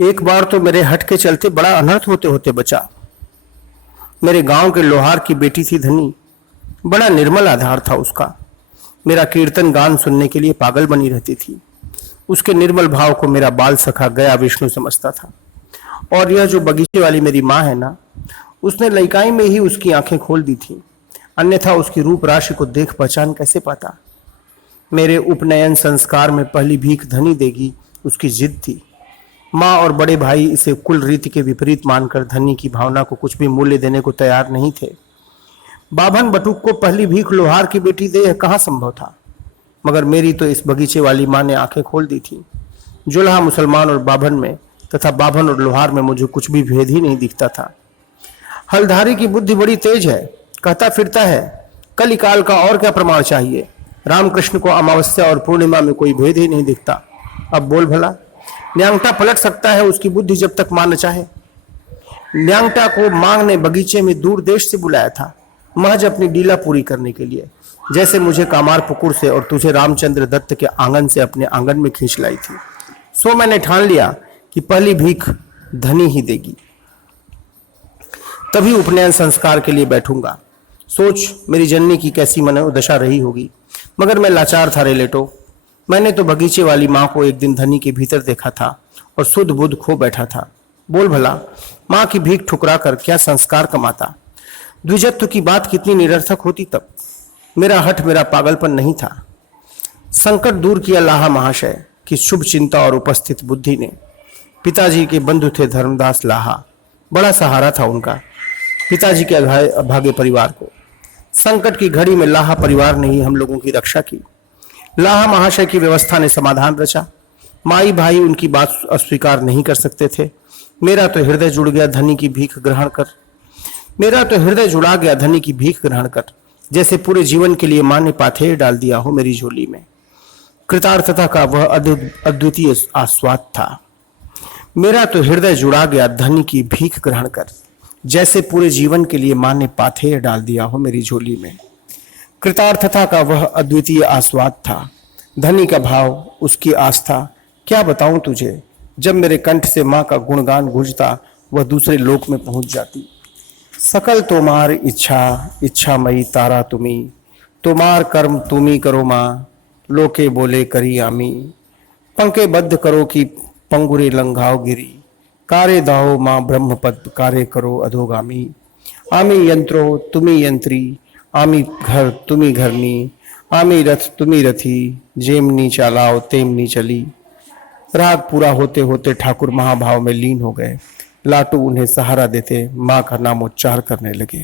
एक बार तो मेरे हट के चलते बड़ा अनर्थ होते होते बचा। मेरे गांव के लोहार की बेटी थी धनी। बड़ा निर्मल आधार था उसका। मेरा कीर्तन गान सुनने के लिए पागल बनी रहती थी। उसके निर्मल भाव को मेरा बाल सखा गया विष्णु समझता था। और यह जो बगीचे वाली मेरी माँ है ना, उसने लइकाई में ही उसकी आंखें खोल दी थी, अन्यथा उसकी रूप राशि को देख पहचान कैसे पाता। मेरे उपनयन संस्कार में पहली भीख धनी देगी उसकी जिद थी। माँ और बड़े भाई इसे कुल रीति के विपरीत मानकर धनी की भावना को कुछ भी मूल्य देने को तैयार नहीं थे। बाभन बटुक को पहली भीख लोहार की बेटी दे, यह कहाँ संभव था। मगर मेरी तो इस बगीचे वाली माँ ने आंखें खोल दी थी। जुल्हा मुसलमान और बाभन में तथा बाभन और लोहार में मुझे कुछ भी भेद ही नहीं दिखता था। हलधारी की बुद्धि बड़ी तेज है, कहता फिरता है कल काल का और क्या प्रमाण चाहिए। रामकृष्ण को अमावस्या और पूर्णिमा में कोई भेद ही नहीं दिखता। अब बोल भला, न्यांगटा पलट सकता है उसकी बुद्धि जब तक मां न चाहे। न्यांगटा को मांग ने बगीचे में दूर देश से बुलाया था, महज अपनी डीला पूरी करने के लिए, जैसे मुझे कामार पुकुर से और तुझे रामचंद्र दत्त के आंगन से अपने आंगन में खींच लाई थी। सो मैंने ठान लिया कि पहली भीख धनी ही देगी, तभी उपनयन संस्कार के लिए बैठूंगा। सोच मेरी जननी की कैसी मनोदशा रही होगी। मगर मैं लाचार था रे लेटो। मैंने तो बगीचे वाली माँ को एक दिन धनी के भीतर देखा था और शुद्ध बुद्ध खो बैठा था। बोल भला, माँ की भीख ठुकरा कर क्या संस्कार कमाता। द्विजत्व की बात कितनी निरर्थक होती तब। मेरा हठ मेरा पागलपन नहीं था। संकट दूर किया लाहा महाशय की शुभ चिंता और उपस्थित बुद्धि ने। पिताजी के बंधु थे धर्मदास लाहा, बड़ा सहारा था उनका पिताजी के अभागे परिवार को। संकट की घड़ी में लाहा परिवार ने ही हम लोगों की रक्षा की। लाहा महाशय की व्यवस्था ने समाधान रचा। माई भाई उनकी बात अस्वीकार नहीं कर सकते थे। मेरा तो हृदय जुड़ गया धनी की भीख ग्रहण कर। मेरा तो हृदय जुड़ा गया धनी की भीख ग्रहण कर, जैसे पूरे जीवन के लिए मां ने पाथेर डाल दिया हो मेरी झोली में। कृतार्थता का वह अद्वितीय आस्वाद था। मेरा तो हृदय जुड़ा गया धनी की भीख ग्रहण कर, जैसे पूरे जीवन के लिए मां ने पाथेर डाल दिया हो मेरी झोली में। कृतार्थता का वह अद्वितीय आस्वाद था। धनी का भाव, उसकी आस्था, क्या बताऊं तुझे। जब मेरे कंठ से मां का गुणगान गूंजता, वह दूसरे लोक में पहुंच जाती। सकल तोमार इच्छा, इच्छा मई तारा तुमी, तोमार कर्म तुमी करो मां, लोके बोले करी आमी। पंके बद्ध करो कि पंगुरे लंघाओ गिरी, कारे दाओ मां ब्रह्मपद कारे करो अधोगामी। आमी यंत्रो तुमी यंत्री, आमी घर तुमी घरनी, आमी रथ तुमी रथी, जेमनी चालाओ तेमनी चली। राग पूरा होते होते ठाकुर महाभाव में लीन हो गए। लाटू उन्हें सहारा देते मां का नामोच्चार करने लगे।